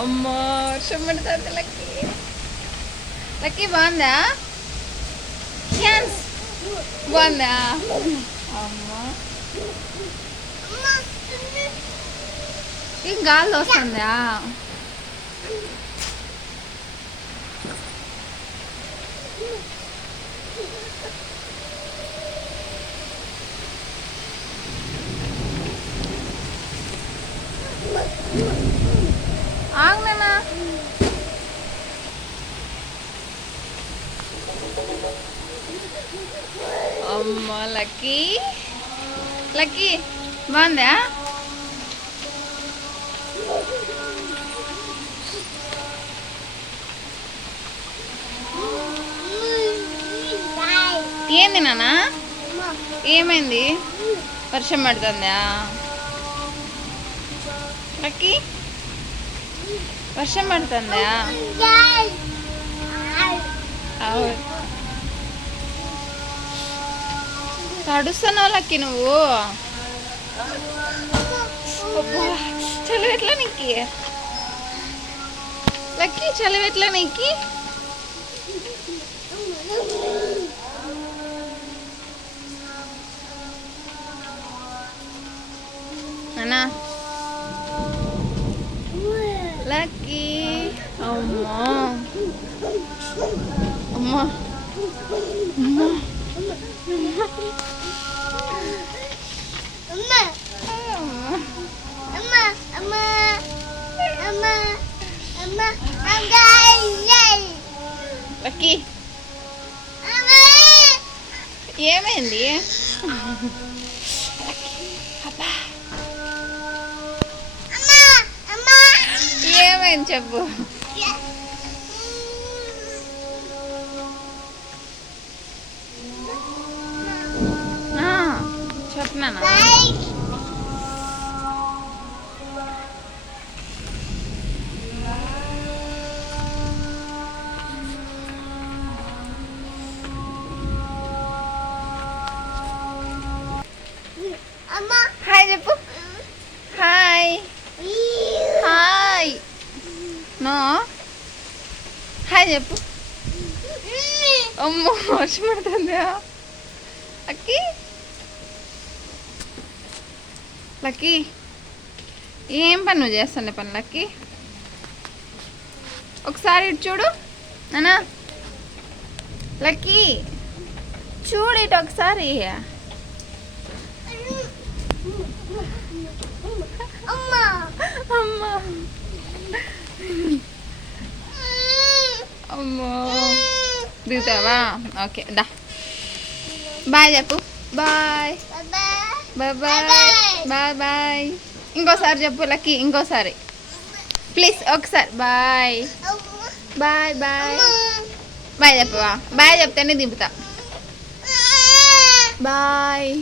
అమ్మో వర్షం పడుతుంది లక్కీ. లక్కీ బాగుందా? ఛాన్స్ బాగుందా? అమ్మా ఏం గాలి వస్తుందా? ఆగనా అమ్మ లక్కీ. లక్కీ బాగుందా? ఏంది నాన్న? ఏమైంది? వర్షం పడుతుందా? లక్కీ వర్షం పడుతుందా? తడుస్తున్నావు లక్కీ నువ్వు. చలివెట్లా నీకి? లక్కీ చలివెట్లా నీకి? అన్నా లక్కీ. అమ్మా అమ్మా లక్కీ ఏమైంది? ఏమైంది చెప్పు. చెప్పనా? హాయ్ చెప్పు. Hi hi. నో హాయ్ చెప్పు. అమ్మో వర్షం పడుతుందా లక్కీ? లక్కీ ఏం పని నువ్వు చేస్తుండే పని లక్కీ? ఒకసారి ఇటు చూడు నానా. లక్కీ చూడు ఇటు ఒకసారి. అమ్మా అమ్మో దిగుతావా? ఓకే దా బాయ్ చెప్పు. Bye bye bye bye bye. ఇంకోసారి చెప్పు లక్కీ, ఇంకోసారి ప్లీజ్ ఒకసారి. బాయ్ బాయ్ బాయ్ బాయ్ చెప్పవా? బాయ్ చెప్తేనే దింపుతా. బాయ్.